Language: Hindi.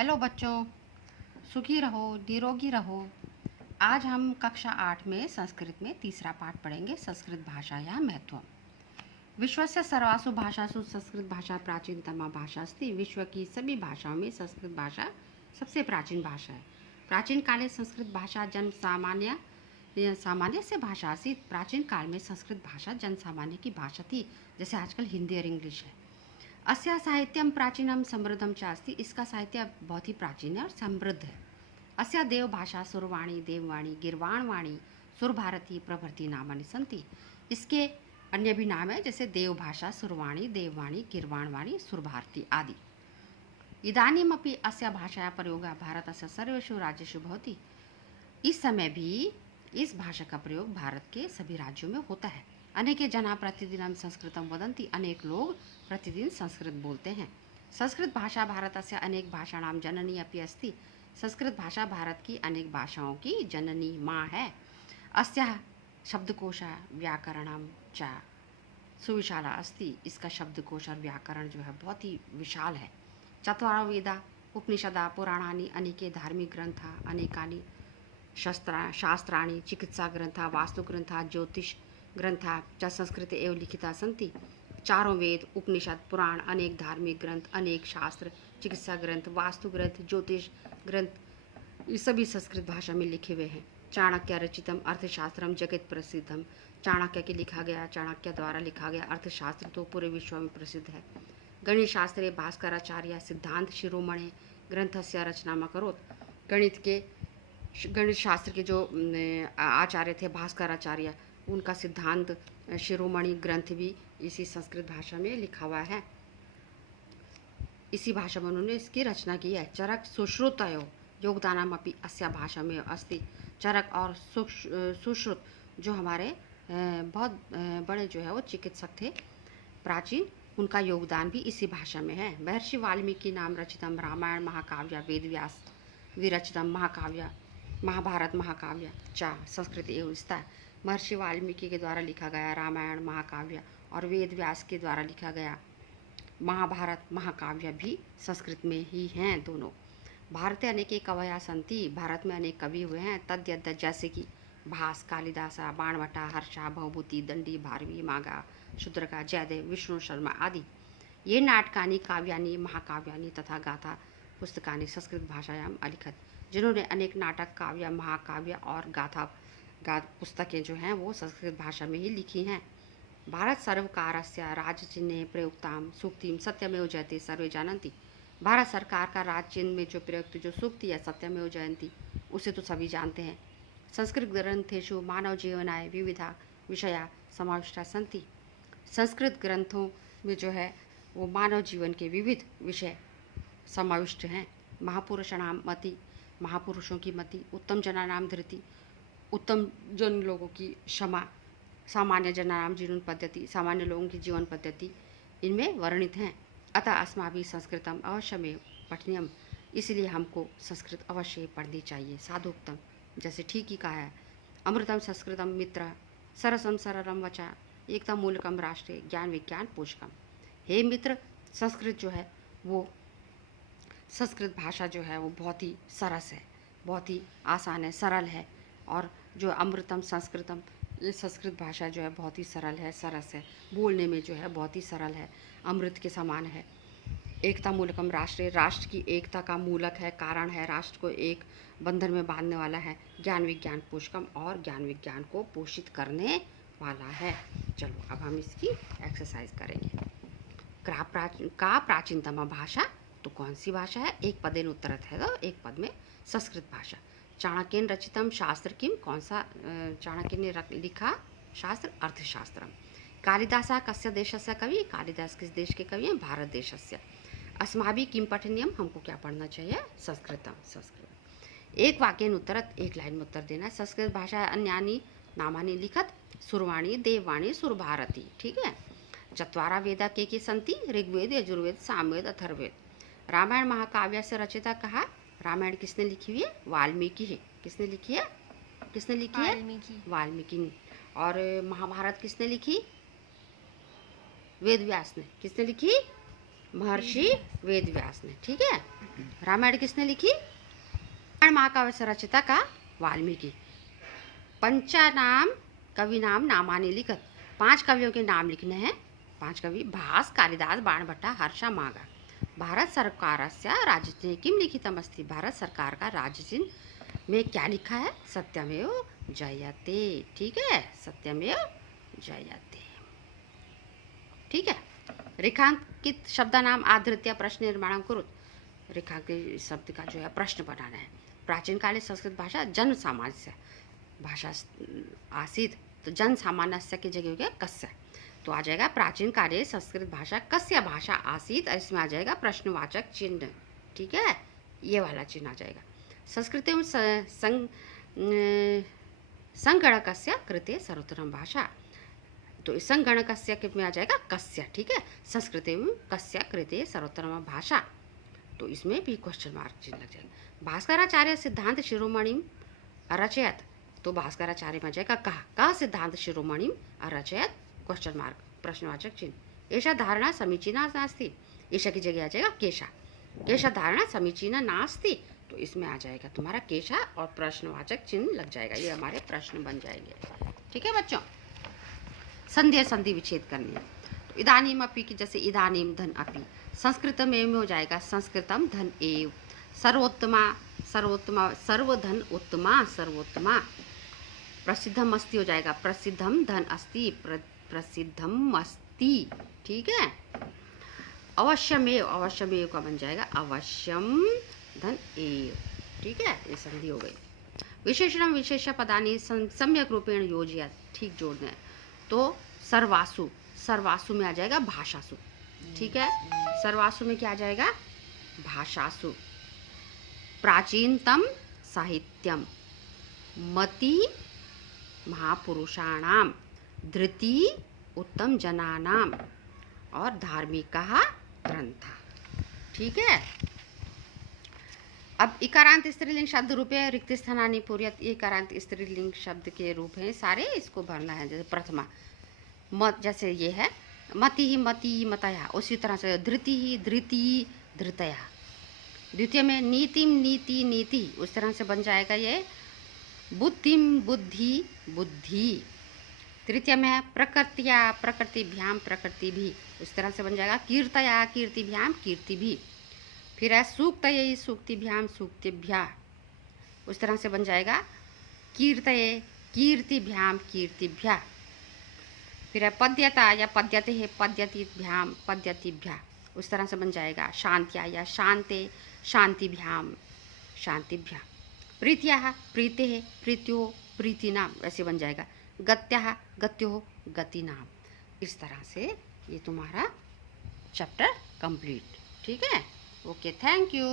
हेलो बच्चों, सुखी रहो, निरोगी रहो। आज हम कक्षा 8 में संस्कृत में तीसरा पाठ पढ़ेंगे, संस्कृत भाषायाः महत्वम्। विश्वस्य सर्वासु भाषासु संस्कृत भाषा प्राचीनतमा भाषा अस्ति। विश्व की सभी भाषाओं में संस्कृत भाषा सबसे प्राचीन भाषा है। प्राचीन काले संस्कृत भाषा जन सामान्य से भाषा आसीत्। प्राचीन काल में संस्कृत भाषा जन सामान्य की भाषा थी, जैसे आजकल हिंदी और इंग्लिश है। अस्या साहित्यम प्राचीनम समृद्धम च अस्ति। इसका साहित्य बहुत ही प्राचीन है और समृद्ध है। अस्या देव भाषा सुरवाणी, देववाणी, गिरवाणवाणी, सुरभारती प्रभृति नामानि सन्ति। इसके अन्य भी नाम है, जैसे देव भाषा, सुरवाणी, देववाणी, गिरवाणवाणी, सुरभारती आदि। इदानीमपि अस्या भाषायाः प्रयोगः भारतस्य सर्वेषु राज्येषु भवति। इस समय भी इस भाषा का प्रयोग भारत के सभी राज्यों में होता है। अनेके जना प्रतिदिनं संस्कृतं वदन्ति। अनेक लोग प्रतिदिन संस्कृत बोलते हैं। संस्कृत भाषा भारतस्य अनेक भाषाणां जननी अपि अस्ति। संस्कृत भाषा भारत की अनेक भाषाओं की जननी माँ है। अस्याः शब्दकोशः व्याकरणं च सुविशाला अस्ति। इसका शब्दकोश और व्याकरण जो है बहुत ही विशाल है। चत्वारो वेदा उपनिषदा पुराणानि अनेके धार्मिक ग्रंथा अनेकानि शास्त्राणि चिकित्सा ग्रंथा वास्तुग्रंथा ज्योतिष ग्रंथा च संस्कृते एव लिखिता सन्ति। चारों वेद उपनिषद पुराण अनेक धार्मिक ग्रंथ अनेक शास्त्र चिकित्सा ग्रंथ वास्तु ग्रंथ ज्योतिष ग्रंथ ये सभी संस्कृत भाषा में लिखे हुए हैं। चाणक्य रचितम अर्थशास्त्रम जगत प्रसिद्धम। चाणक्य के लिखा गया, चाणक्य द्वारा लिखा गया अर्थशास्त्र तो पूरे विश्व में प्रसिद्ध है। गणित शास्त्रे भास्कराचार्य सिद्धांत शिरोमणे ग्रंथस्य रचना करोत्। गणित शास्त्र के जो आचार्य थे भास्कराचार्य, उनका सिद्धांत शिरोमणि ग्रंथ भी इसी संस्कृत भाषा में लिखा हुआ है। इसी भाषा में उन्होंने इसकी रचना की है। चरक सुश्रुतयो योगदानम अपि अस्या भाषा में अस्ति। चरक और सुश्रुत जो हमारे बहुत बड़े जो है वो चिकित्सक थे प्राचीन, उनका योगदान भी इसी भाषा में है। महर्षि वाल्मीकि नाम रचितम रामायण महाकाव्य वेदव्यास विरचितम महाकाव्य महाभारत महाकाव्य च संस्कृत एवं स्था। महर्षि वाल्मीकि के द्वारा लिखा गया रामायण महाकाव्य और वेद व्यास के द्वारा लिखा गया महाभारत महाकाव्य भी संस्कृत में ही हैं दोनों। भारते अनेके कवयः सन्ति। भारत में अनेक कवि हुए हैं। तद्यद जैसे कि भास, कालिदासा, बाणभट्टा, हर्षा, भवभूति, दंडी, भारवी, मागा, शूद्रका, जयदेव, विष्णु शर्मा आदि। ये नाटकानि काव्यानि महाकाव्यानि तथा गाथा पुस्तकानि संस्कृत भाषायाम् अलिखत। जिन्होंने अनेक नाटक काव्य महाकाव्य और गाथा पुस्तकें जो हैं वो संस्कृत भाषा में ही लिखी हैं। भारत सर्वकारस्य राजचिह्ने प्रयुक्तां सूक्तिं सत्यमेव जयते सर्वे जानन्ति। भारत सरकार का राज चिन्ह में जो प्रयुक्त जो सूक्ति है सत्यमेव जयंती, उसे तो सभी जानते हैं। संस्कृत ग्रंथेषु मानव जीवनाय विविधा विषया समाविष्टा सन्ति। संस्कृत ग्रंथों में जो है वो मानव जीवन के विविध विषय समाविष्ट हैं। महापुरुषाणां मति, महापुरुषों की मति, उत्तम जनानां धृति, उत्तम जन लोगों की क्षमा, सामान्य जनानां जीवन पद्धति, सामान्य लोगों की जीवन पद्धति इनमें वर्णित हैं। अतः अस्माभिः संस्कृतम अवश्यमेव पठनीयम। इसलिए हमको संस्कृत अवश्य पढ़नी चाहिए। साधुक्तम, जैसे ठीक ही कहा है। अमृतम संस्कृतम मित्र सरसम सरलम वचा एकता मूलकम राष्ट्रे ज्ञान विज्ञान पोषकम। हे मित्र, संस्कृत जो है वो संस्कृत भाषा जो है वो बहुत ही सरस है, बहुत ही आसान है, सरल है। और जो अमृतम संस्कृतम, ये संस्कृत भाषा जो है बहुत ही सरल है, सरस है, बोलने में जो है बहुत ही सरल है, अमृत के समान है। एकता मूलकम राष्ट्र, राष्ट्र की एकता का मूलक है, कारण है, राष्ट्र को एक बंधन में बांधने वाला है। ज्ञान विज्ञान पोषकम, और ज्ञान विज्ञान को पोषित करने वाला है। चलो अब हम इसकी एक्सरसाइज करेंगे। का प्राचीनतम भाषा, तो कौन सी भाषा है? एक पदेन उत्तरत है, तो एक पद में संस्कृत भाषा। चाणक्यन रचितम शास्त्र किम, कौन सा चाणक्य ने लिखा शास्त्र? अर्थशास्त्रम। कालिदासा कस्य देशस्य कवि, कालिदास किस देश के कवि हैं? भारत देशस्य। अस्माभिः किम पठनीयम, हमको क्या पढ़ना चाहिए? संस्कृतम, संस्कृत। एक वाक्यन उत्तरत, एक लाइन में उत्तर देना है। संस्कृत भाषा अन्यानि नामानि लिखत, सुरवाणी देववाणी सुरभारती। ठीक है। चत्वारा वेदा के सन्ति, ऋग्वेद यजुर्वेद सामवेद अथर्ववेद। रामायण महाकाव्य से रचिता कहा, रामायण किसने लिखी हुई है? वाल्मीकि है। किसने लिखी है? किसने लिखी है? वाल्मीकि ने। और महाभारत किसने लिखी? वेद व्यास ने। किसने लिखी? महर्षि वेद व्यास ने। ठीक है, रामायण किसने लिखी? रामायण महाकाव्य रचिता का वाल्मीकि। पंचानाम कवि नाम नामानि लिखत, 5 कवियों के नाम लिखने हैं। 5 कवि: भास, कालिदास, बाणभट्ट, हर्ष, मागा। भारत सरकारस्य राजचिह्ने किम लिखितमस्ति, भारत सरकार का राजचिह्न में क्या लिखा है? सत्यमेव जयते। ठीक है, सत्यमेव जयते। ठीक है, रेखांकित शब्द नाम आधृत्य प्रश्न निर्माण कुरुत, रेखांकित शब्द का जो है प्रश्न बनाना है। प्राचीन काले संस्कृत भाषा जन सामान्य भाषा आसीत, तो जन सामान्य की जगह हो गया कस्य, तो आ जाएगा प्राचीन काले संस्कृत भाषा कस्य भाषा आसीत, और इसमें आ जाएगा प्रश्नवाचक चिन्ह। ठीक है, ये वाला चिन्ह आ जाएगा। संस्कृत में संगणकस्य कृते सर्वोत्तम भाषा, तो इस संगणकस्य में आ जाएगा कस्य। ठीक है, संस्कृत में कस्य कृते सर्वोत्तम भाषा, तो इसमें भी क्वेश्चन मार्क चिन्ह लग जाएगा। भास्कराचार्य सिद्धांत शिरोमणिम अरचयत, तो भास्कराचार्य में जाएगा कहा सिद्धांत शिरोमणिम अरचयत, क्वेश्चन मार्क प्रश्नवाचक चिन्ह। ऐसा धारणा समीचीना नास्ति, ऐसा की जगह आ जाएगा केशा, केशा धारणा समीचीना नास्ति, तो इसमें आ जाएगा तुम्हारा केशा और प्रश्नवाचक चिन्ह लग जाएगा। ये हमारे प्रश्न बन जाएंगे। ठीक है बच्चों, संधि संधि विच्छेद करनी है। तो इदानीम अपि की जैसे इदानीम धन अपि, संस्कृत में हो जाएगा संस्कृतम धन एव। सर्वोत्तमा, सर्वोत्तमा, सर्वधन उत्तमा, सर्वोत्तमा। प्रसिद्धम अस्ति हो जाएगा प्रसिद्धम धन अस्ति, प्रसिद्धम अस्ति। ठीक है, अवश्यमेव, अवश्यमेव का बन जाएगा अवश्यम धन एव। ठीक है, ये संधि हो गई। विशेषणम विशेष पदानि सम्यक रूपेण योजयत, ठीक जोड़ना है, तो सर्वासु, सर्वासु में आ जाएगा भाषासु। ठीक है, सर्वासु में क्या आ जाएगा? भाषासु। प्राचीनतम साहित्यम, मति महापुरुषाणाम, धृति उत्तम जनानाम, और धार्मिक ग्रंथ। ठीक है, अब इकारांत स्त्रीलिंग शब्द रूप है रिक्त स्थानानि पूर्यत, इकारांत स्त्रीलिंग शब्द के रूप हैं सारे, इसको भरना है। जैसे प्रथमा मत, जैसे ये है मति ही मति मतया, उसी तरह से धृति ही धृति धृतया। द्वितीय में नीतिम नीति नीति, उस तरह से बन जाएगा ये बुद्धिम बुद्धि बुद्धि। तृतीय में है प्रकृतिया प्रकृतिभ्याम प्रकृति भी, उस तरह से बन जाएगा कीर्तया कीर्तिभ्याम कीर्ति भी। फिर है सूक्तये सूक्तिभ्याम सूक्तिभ्या, उस तरह से बन जाएगा कीर्तये कीर्तिभ्याम कीर्तिभ्या। फिर है पद्यता या पद्यते है पद्यतिभ्याम पद्यतिभ्या, उस तरह से बन जाएगा शांत्या या शांते शांतिभ्याम शांतिभ्या। प्रीत्या प्रीते है प्रीत्यो प्रीतिनाम, ऐसे बन जाएगा गत्या गत्यो गतिनाम। इस तरह से ये तुम्हारा चैप्टर कंप्लीट। ठीक है, ओके, थैंक यू।